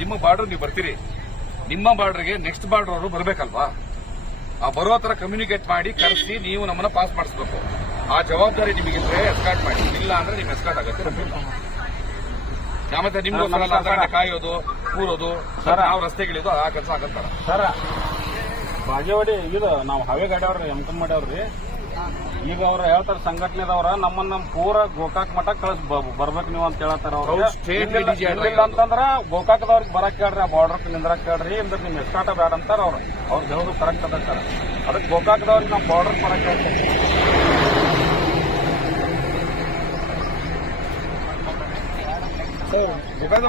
ನಿಮ್ಮ ಬಾರ್ಡರ್ ನೀವು ಬರ್ತೀರಿ. ನಿಮ್ಮ ಬಾರ್ಡರ್ಗೆ ನೆಕ್ಸ್ಟ್ ಬಾರ್ಡರ್ ಅವರು ಬರಬೇಕಲ್ವಾ? ಆ ಬರೋ ತರ ಕಮ್ಯುನಿಕೇಟ್ ಮಾಡಿ ಕರೆಸಿ ನೀವು ನಮ್ಮನ್ನ ಪಾಸ್ ಮಾಡಿಸ್ಬೇಕು. ಆ ಜವಾಬ್ದಾರಿ ನಿಮಗಿದ್ರೆ ಎಸ್ಕಾರ್ಟ್ ಮಾಡಿ. ಇಲ್ಲ ಅಂದ್ರೆ ನಿಮ್ ಎಸ್ಕಾರ್ಟ್ ಆಗುತ್ತೆ. ಮತ್ತೆ ನಿಮ್ಗೋಸ್ಕರ ಕಾಯೋದು ಕೂರೋದು ಸರ್. ನಾವು ರಸ್ತೆಗಿಳಿದು ಆ ಕೆಲಸ ಆಗತ್ತಾರ ಸರ್ ಬಾಜೇವಾಡಿ ಇದು ನಾವು ಹಾವೇ ಗಾಡಿ ಅವ್ರಿ ಎಂ ಕಮ್ ಮಾಡ್ಯಾವ್ರಿ ಈಗ ಅವ್ರ ಹೇಳ್ತಾರ ಸಂಘಟನೆದವ್ರ ನಮ್ಮನ್ನ ಪೂರ ಗೋಕಾಕ್ ಮಠ ಕಳಿಸ್ ಬರ್ಬೇಕು ನೀವು ಅಂತ ಹೇಳತ್ತಾರ ಅವ್ರು ಅಂತಂದ್ರ ಗೋಕಾಕದವ್ರಿಗೆ ಬರಕ್ ಕೇಳ್ರಿ ಆ ಬಾರ್ಡರ್ ನಿಂದ್ರಕ್ ಕೇಳ್ರಿ ಅಂದ್ರೆ ನಿಮ್ ಎಷ್ಟಾಟ ಬೇಡ ಅಂತಾರ ಅವ್ರು. ಅವ್ರು ಹೇಳೋದು ಕರೆಕ್ಟ್ ಅದ ಸರ್ ಅದಕ್ಕೆ ಗೋಕಾಕದವ್ರಿಗೆ ನಾವು ಬಾರ್ಡರ್ ಬರಕ್ ಕೇಳ್ತೀವಿ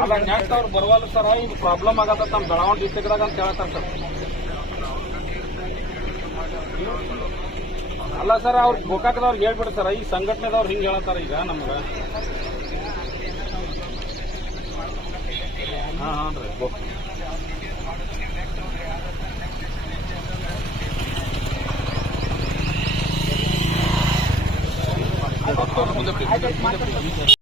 ಅಲ್ಲ ನೆಕ್ಸ್ಟ್ ಅವ್ರು ಬರವಲ್ಲ ಸರ್ ಇದು ಪ್ರಾಬ್ಲಮ್ ಆಗತ್ತ ನಮ್ಮ ಬೆಳಗಾವಿ ಡಿಸ್ಟಿಕ್ದಾಗ ಅಂತ ಹೇಳ್ತಾರ ಸರ್. ಅಲ್ಲ ಸರ್, ಅವ್ರು ಗೋಕಾಕದವ್ರಿಗೆ ಹೇಳ್ಬಿಡಿ ಸರ್, ಈ ಸಂಘಟನೆದವ್ರು ಹಿಂಗೆ ಹೇಳತ್ತಾರ ಈಗ ನಮ್ಗ? ಹಾ, ಹಾಂ ರೀ ಮುಂದೆ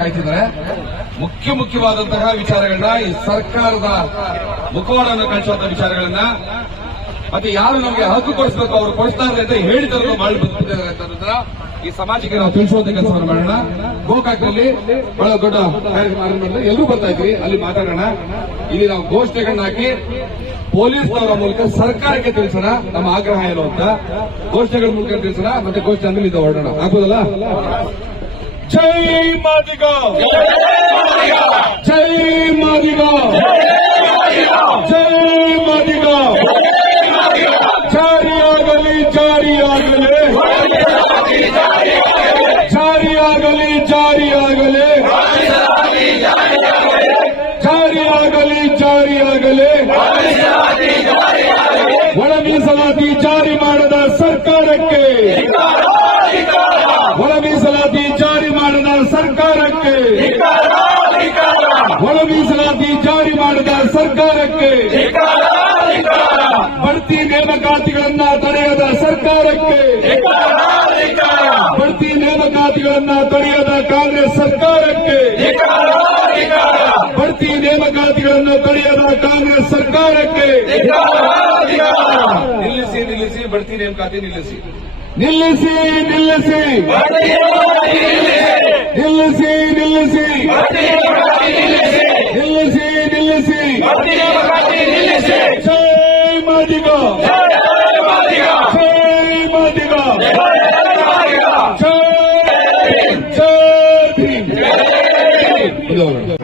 ಕಾಯ್ತಿದ್ದಾರೆ ಮುಖ್ಯ ಮುಖ್ಯವಾದಂತಹ ವಿಚಾರಗಳನ್ನ ಈ ಸರ್ಕಾರದ ಮುಖವಾಡವನ್ನು ಕಳಿಸುವಂತಹ ವಿಚಾರಗಳನ್ನ ಮತ್ತೆ ಯಾರು ನಮಗೆ ಹಕ್ಕು ಕೊಡಿಸಬೇಕು, ಅವರು ಕೊಡಿಸ್ತಾರೆ ಅಂತ ಹೇಳಿದ್ರು ಮಾಡಿ ಬಂದಿದ್ದಾರೆ ಅಂತಂದ್ರೆ ಈ ಸಮಾಜಕ್ಕೆ ನಾವು ತಿಳಿಸುವಂತ ಕೆಲಸವನ್ನು ಮಾಡೋಣ. ಗೋಕಾಕ್ನಲ್ಲಿ ಬಹಳ ದೊಡ್ಡ ಕಾರ್ಯಕ್ರಮ ಎಲ್ಲರೂ ಬರ್ತಾ ಇದ್ವಿ ಅಲ್ಲಿ ಮಾತಾಡೋಣ. ಇಲ್ಲಿ ನಾವು ಘೋಷಣೆಗಳನ್ನ ಹಾಕಿ ಪೊಲೀಸ್ನವರ ಮೂಲಕ ಸರ್ಕಾರಕ್ಕೆ ತಿಳಿಸೋಣ, ನಮ್ಮ ಆಗ್ರಹ ಏನು ಅಂತ. ಘೋಷಣೆಗಳ ಮೂಲಕ ತಿಳಿಸೋಣ, ಮತ್ತೆ ಘೋಷಣೆ ಅಂದ್ರೆ ಇದು ಹೊರಡೋಣ. ಆಗ್ಬೋದಲ್ಲ? ಜೈ ಮಾದಿಗ. ಜೈ ಮಾದಿಗ. ಜೈ ಮಾದಿಗ. ಜಾರಿಯಾಗಲಿ ಜಾರಿಯಾಗಲಿ. ಜಾರಿಯಾಗಲಿ ಜಾರಿಯಾಗಲಿ. ಜಾರಿಯಾಗಲಿ ಜಾರಿಯಾಗಲಿ. ಒಳ ಮೀಸಲಾತಿ ಜಾರಿ ಮಾಡದ ಸರ್ಕಾರಕ್ಕೆ ಒಳ ಮೀಸಲಾತಿ ಜಾರಿ ಮಾಡದ ಸರ್ಕಾರಕ್ಕೆ ಒಳ ಮೀಸಲಾತಿ ಜಾರಿ ಮಾಡಿದ ಸರ್ಕಾರಕ್ಕೆ ಬಡ್ತಿ ನೇಮಕಾತಿಗಳನ್ನ ತಡೆಯದ ಸರ್ಕಾರಕ್ಕೆ ಬಡ್ತಿ ನೇಮಕಾತಿಗಳನ್ನ ತಡೆಯದ ಕಾಂಗ್ರೆಸ್ ಸರ್ಕಾರಕ್ಕೆ ಬಡ್ತಿ ನೇಮಕಾತಿಗಳನ್ನು ತಡೆಯದ ಕಾಂಗ್ರೆಸ್ ಸರ್ಕಾರಕ್ಕೆ ನಿಲ್ಲಿಸಿ ನಿಲ್ಲಿಸಿ, ಬಡ್ತಿ ನೇಮಕಾತಿ ನಿಲ್ಲಿಸಿ. ನಿಲ್ಲಿಸಿ ನಿಲ್ಲಿಸಿ. Yeah.